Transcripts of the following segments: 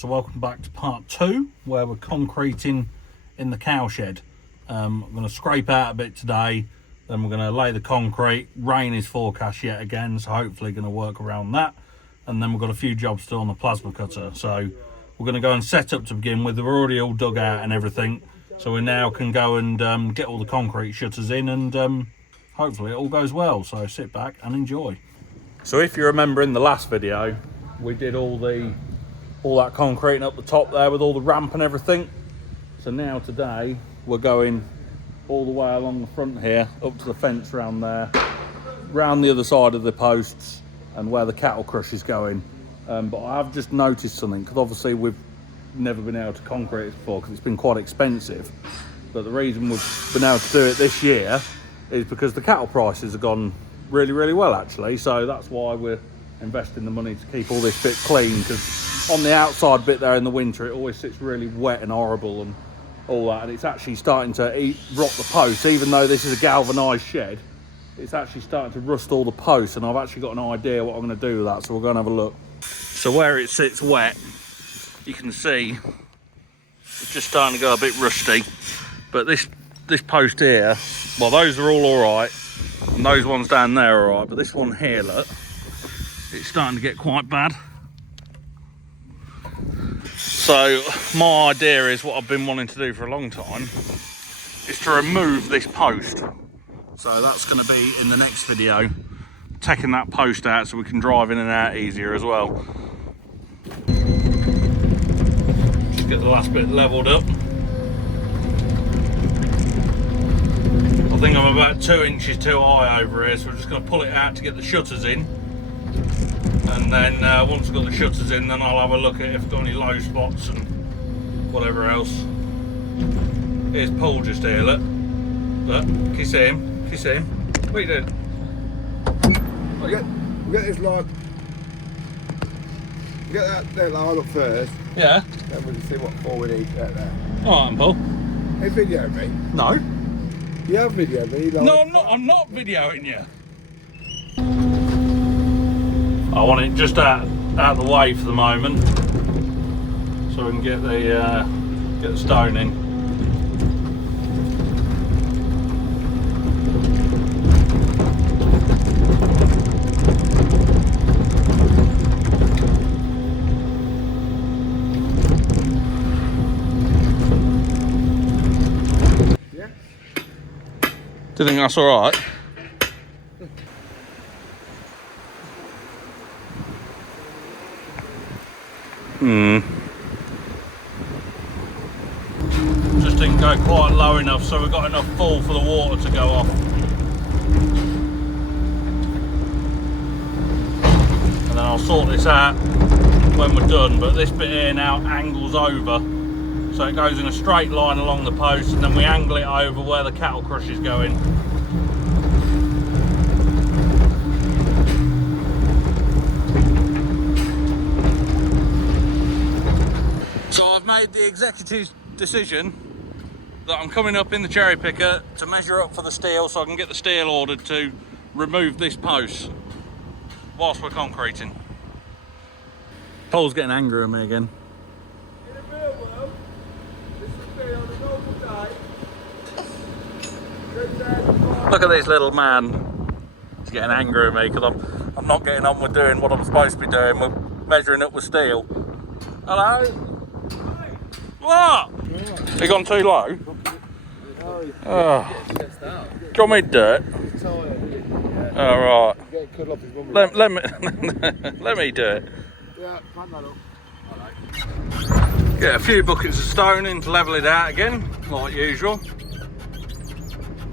So welcome back to part 2, where we're concreting in the cowshed. I'm going to scrape out a bit today, then we're going to lay the concrete. Rain is forecast yet again, so hopefully going to work around that. And then we've got a few jobs to do on the plasma cutter. So we're going to go and set up to begin with. We're already all dug out and everything, so we now can go and get all the concrete shutters in, and hopefully it all goes well. So sit back and enjoy. So if you remember in the last video, we did all that concrete up the top there with all the ramp and everything. So now today we're going all the way along the front here up to the fence round there, round the other side of the posts and where the cattle crush is going. But I've just noticed something, because obviously we've never been able to concrete it before because it's been quite expensive. But the reason we've been able to do it this year is because the cattle prices have gone really, really well actually. So that's why we're investing the money to keep all this bit clean, because on the outside bit there in the winter it always sits really wet and horrible and all that, and it's actually starting to rot the posts. Even though this is a galvanised shed, it's actually starting to rust all the posts, and I've actually got an idea what I'm going to do with that, so we'll go and have a look. So where it sits wet, you can see it's just starting to go a bit rusty, but this post here, well, those are all right, and those ones down there are all right, but this one here, look, it's starting to get quite bad. So my idea is, what I've been wanting to do for a long time, is to remove this post. So that's going to be in the next video, taking that post out so we can drive in and out easier as well. Just get the last bit levelled up. I think I'm about 2 inches too high over here, so we're just going to pull it out to get the shutters in. And then once we've got the shutters in, then I'll have a look at if we've got any low spots and whatever else. Here's Paul just here, look. Look, can you see him? Can you see him? What are you doing? We get this line. Get that line up first. Yeah. Then we can see what for we need out there. Alright, Paul. Hey, video me. No. You have video me. Like... No, I'm not videoing you. I want it just out of the way for the moment, so we can get the stone in. Yeah. Do you think that's all right? Just didn't go quite low enough, so we've got enough fall for the water to go off. And then I'll sort this out when we're done, but this bit here now angles over, so it goes in a straight line along the post, and then we angle it over where the cattle crush is going. So I've made the executive decision that I'm coming up in the cherry picker to measure up for the steel, so I can get the steel ordered to remove this post whilst we're concreting. Paul's getting angry at me again. In the real world, this would be on a normal day. Look at this little man. He's getting angry at me because I'm not getting on with doing what I'm supposed to be doing. We're measuring up with steel. Hello? What? Have you gone too low? Oh. Do you want me to do it? All right. Let me do it. Yeah, pan that up. Get a few buckets of stone in to level it out again, like usual.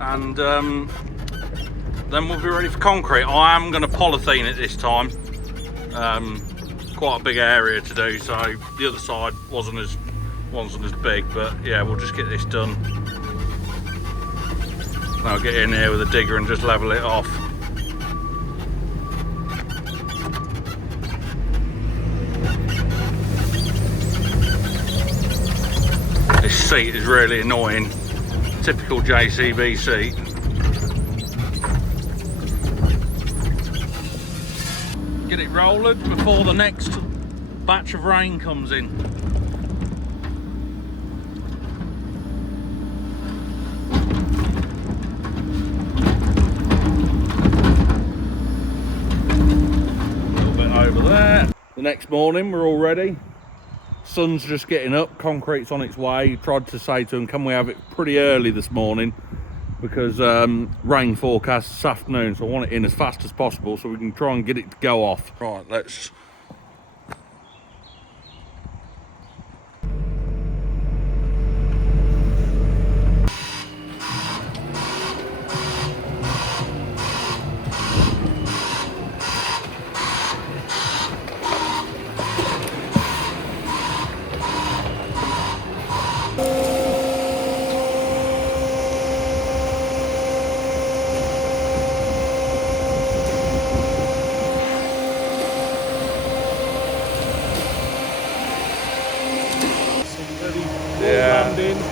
And then we'll be ready for concrete. I am going to polythene it this time. Quite a big area to do, so the other side wasn't as big, but yeah, we'll just get this done. And I'll get in here with a digger and just level it off. This seat is really annoying. Typical JCB seat. Get it rolled before the next batch of rain comes in. A little bit over there. The next morning we're all ready. Sun's just getting up, concrete's on its way. Tried to say to him, can we have it pretty early this morning? Because rain forecast this afternoon, so I want it in as fast as possible so we can try and get it to go off. Right, let's...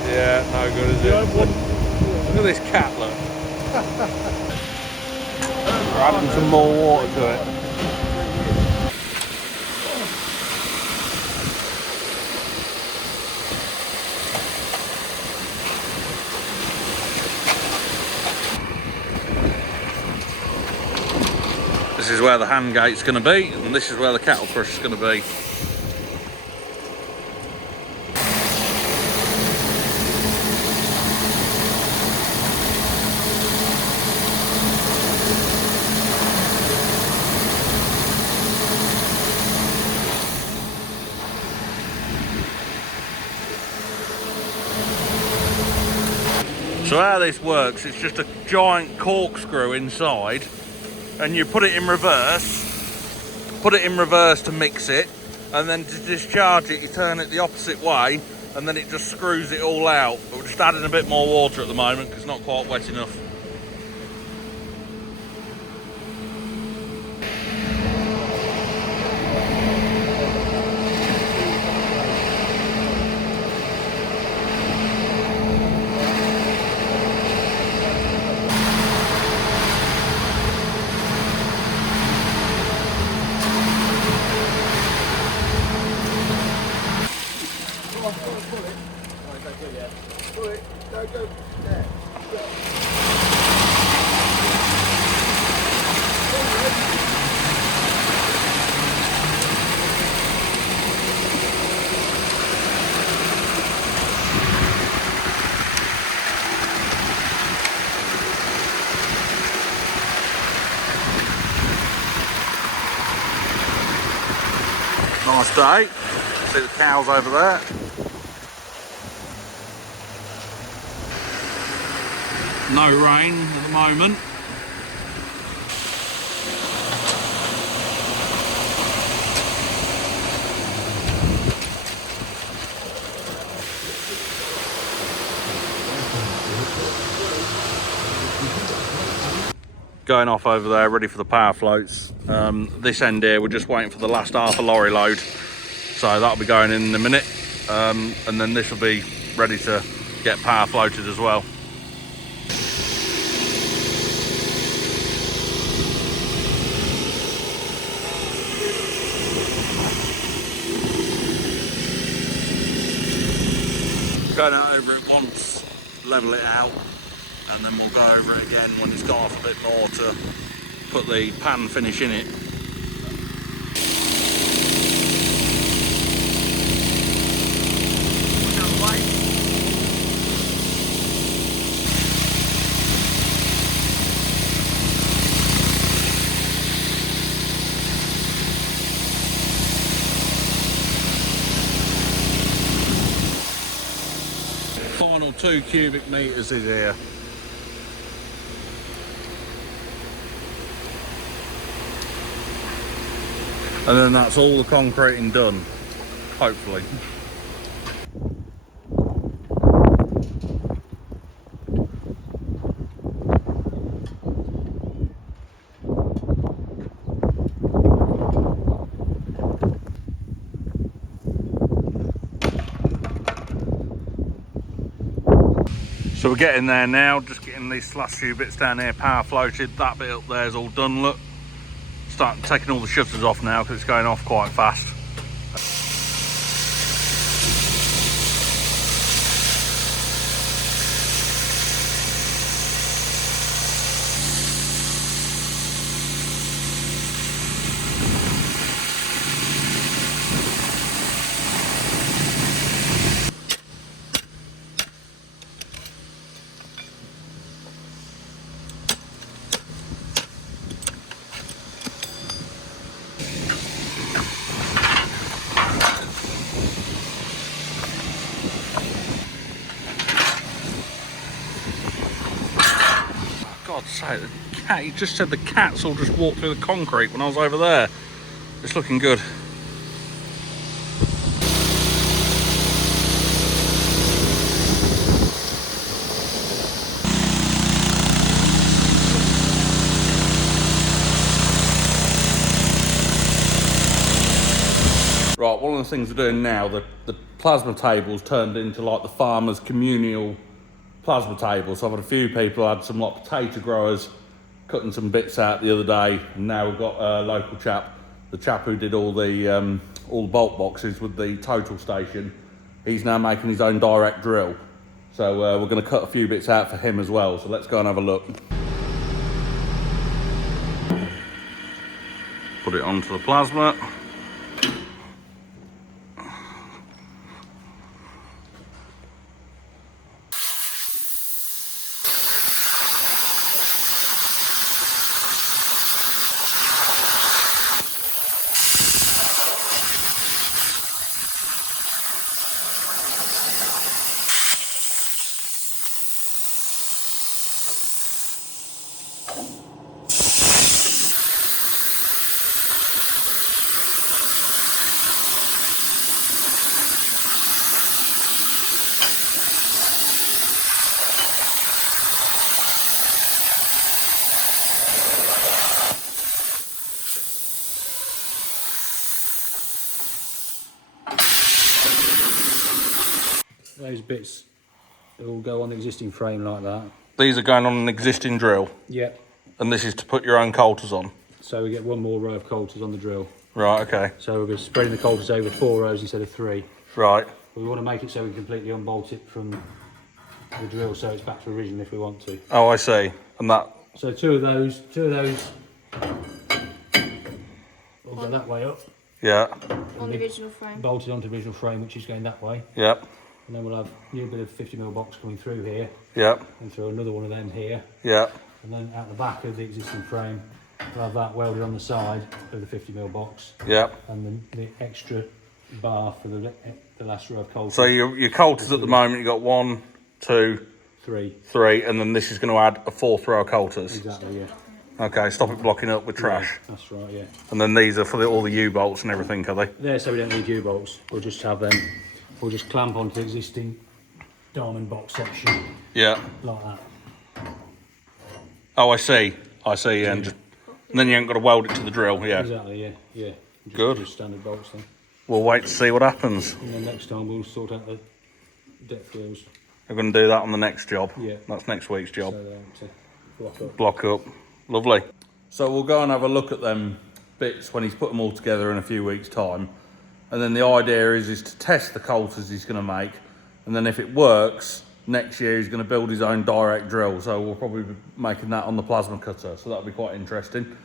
Yeah, no good, is it? Look at this cat, look. We're adding some more water to it. This is where the hand gate's going to be, and this is where the cattle crush is going to be. So how this works, it's just a giant corkscrew inside, and you put it in reverse to mix it, and then to discharge it you turn it the opposite way, and then it just screws it all out. But we're just adding a bit more water at the moment because it's not quite wet enough. Nice day. See the cows over there. No rain at the moment. Going off over there, ready for the power floats. This end here, we're just waiting for the last half a lorry load. So that'll be going in a minute. And then this will be ready to get power floated as well. Going over it once, level it out, and then we'll go over it again when it's gone off a bit more to put the pan finish in it. Final 2 cubic meters is here. And then that's all the concreting done, hopefully. So we're getting there now, just getting these last few bits down here power floated. That bit up there is all done, look. Starting taking all the shutters off now because it's going off quite fast. God's sake, the cat, he just said the cats all just walked through the concrete when I was over there. It's looking good. Right, one of the things we're doing now, the plasma table's turned into like the farmers' communal plasma table. So I've had a few people, had some like potato growers cutting some bits out the other day, and now we've got a local chap, the chap who did all the bolt boxes with the total station. He's now making his own direct drill. So we're going to cut a few bits out for him as well. So let's go and have a look. Put it onto the plasma. Those bits will go on the existing frame like that. These are going on an existing drill, Yeah. and this is to put your own coulters on. So we get one more row of coulters on the drill. Right, okay. So we're spreading the coulters over 4 rows instead of 3. Right. We want to make it so we can completely unbolt it from the drill so it's back to original if we want to. Oh, I see. And that. So two of those will go that way up, Yeah. On the original frame. bolted onto the original frame, which is going that way. Yep. And then we'll have a new bit of 50mm box coming through here, Yep. and through another one of them here. Yep. And then at the back of the existing frame, we'll have that welded on the side of the 50mm box, Yep. and then the extra bar for the last row of coulters. So your coulters at the moment, you've got 1, 2, 3. 3, and then this is going to add a 4th row of coulters. Exactly, yeah. Okay, stop it blocking up with trash. Yeah, that's right, yeah. And then these are for all the U-bolts and everything, are they? There, so we don't need U-bolts. We'll just have them. We'll just clamp onto the existing diamond box section Yeah. like that. Oh, I see. I see, yeah. And then you ain't got to weld it to the drill, yeah. Exactly, yeah, yeah. Just, Good. Just standard bolts then. We'll wait to see what happens. And then next time we'll sort out the depth grills. We're going to do that on the next job. Yeah. That's next week's job. So to block up. Block up. Lovely. So we'll go and have a look at them bits when he's put them all together in a few weeks' time. And then the idea is to test the coulters he's going to make. And then if it works, next year he's going to build his own direct drill. So we'll probably be making that on the plasma cutter. So that'll be quite interesting.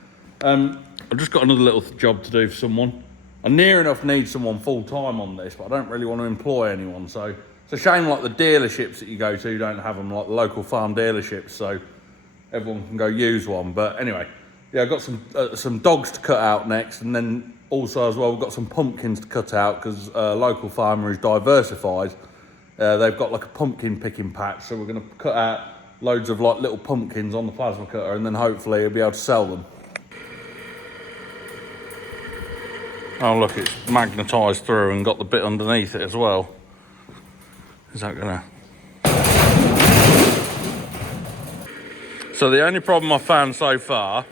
I've just got another little job to do for someone. I near enough need someone full-time on this, but I don't really want to employ anyone. So it's a shame like the dealerships that you go to don't have them, like the local farm dealerships. So everyone can go use one. But anyway, yeah, I've got some dogs to cut out next, and then also as well we've got some pumpkins to cut out because a local farmer is diversified. They've got like a pumpkin picking patch, so we're going to cut out loads of like little pumpkins on the plasma cutter, and then hopefully he'll be able to sell them. Oh look, it's magnetised through and got the bit underneath it as well. Is that gonna... So the only problem I've found so far,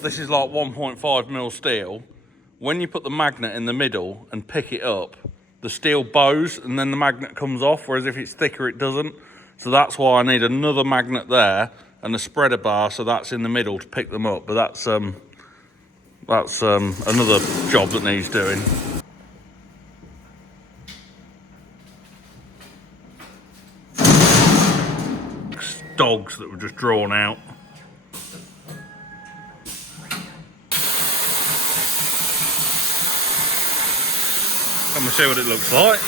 this is like 1.5mm steel. When you put the magnet in the middle and pick it up, the steel bows and then the magnet comes off, whereas if it's thicker it doesn't. So that's why I need another magnet there and a spreader bar, so that's in the middle to pick them up. But that's another job that needs doing. Dogs that were just drawn out. Let me see what it looks like.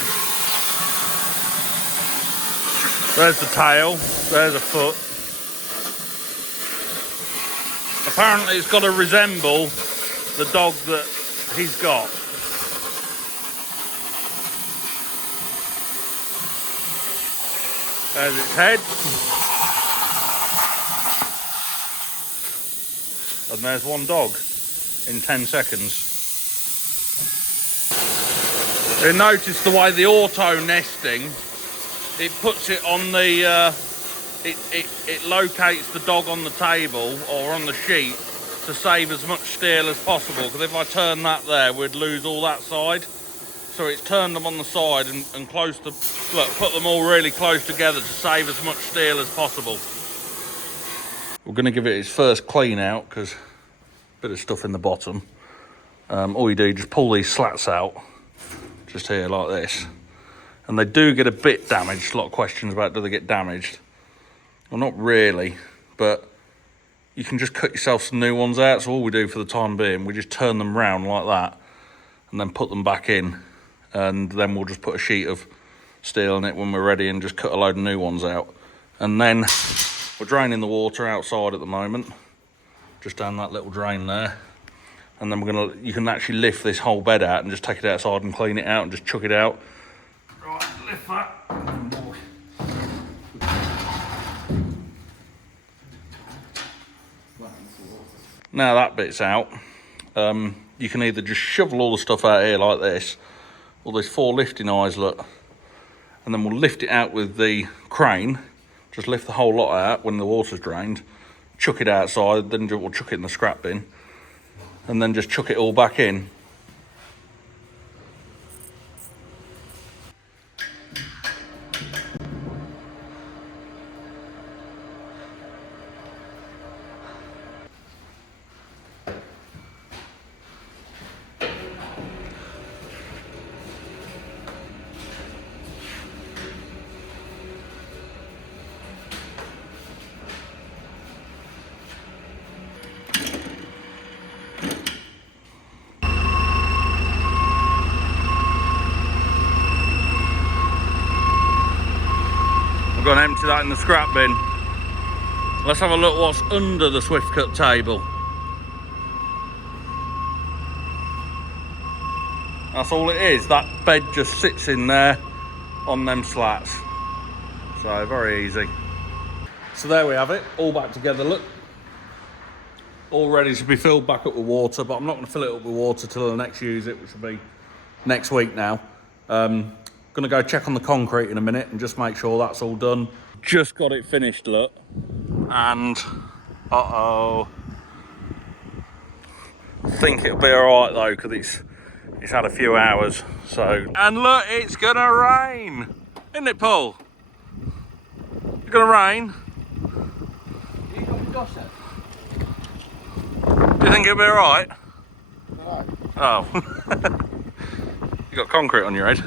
There's the tail, there's a foot. Apparently it's got to resemble the dog that he's got. There's its head. and there's one dog in 10 seconds. You notice the way the auto nesting, it puts it on the, it locates the dog on the table or on the sheet to save as much steel as possible, because if I turn that there, we'd lose all that side. So it's turned them on the side and close to, look, put them all really close together to save as much steel as possible. We're going to give it its first clean out because a bit of stuff in the bottom. All you do, just pull these slats out, just here like this. And they do get a bit damaged. A lot of questions about do they get damaged. Well, not really, but you can just cut yourself some new ones out. So all we do for the time being, we just turn them round like that and then put them back in. And then we'll just put a sheet of steel in it when we're ready and just cut a load of new ones out. And then we're draining the water outside at the moment, just down that little drain there. And then you can actually lift this whole bed out and just take it outside and clean it out and just chuck it out. Right, lift that. Now that bit's out, you can either just shovel all the stuff out here like this, or there's 4 lifting eyes, look. And then we'll lift it out with the crane, just lift the whole lot out when the water's drained, chuck it outside, then we'll chuck it in the scrap bin, and then just chuck it all back in. I'm going to empty that in the scrap bin. Let's have a look what's under the Swiftcut table. That's all it is. That bed just sits in there on them slats. So very easy. So there we have it, all back together, look. All ready to be filled back up with water, but I'm not going to fill it up with water till I next use it, which will be next week now. Gonna go check on the concrete in a minute and just make sure that's all done. Just got it finished, look. And, I think it'll be all right though, because it's had a few hours, so. And look, it's gonna rain, isn't it, Paul? It's gonna rain. You got your dosh Do you think it'll be all right? No. Oh. You got concrete on your head.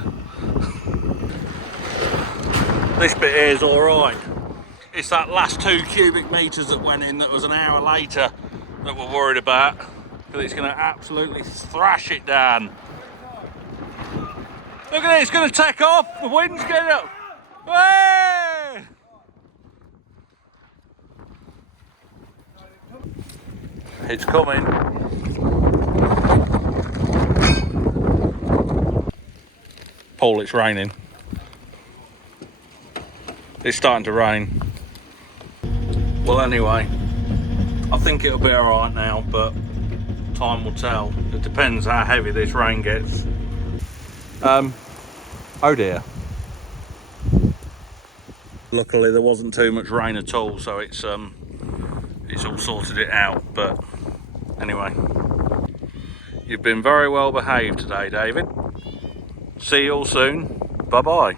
This bit here is all right. It's that last 2 cubic metres that went in that was an hour later that we're worried about, because it's going to absolutely thrash it down. Look at it, it's going to take off. The wind's getting up. Hey! It's coming. Paul, it's raining. It's starting to rain. Well, anyway, I think it'll be all right now, but time will tell. It depends how heavy this rain gets. Oh dear. Luckily, there wasn't too much rain at all, so it's all sorted it out. But anyway, you've been very well behaved today, David. See you all soon. Bye bye.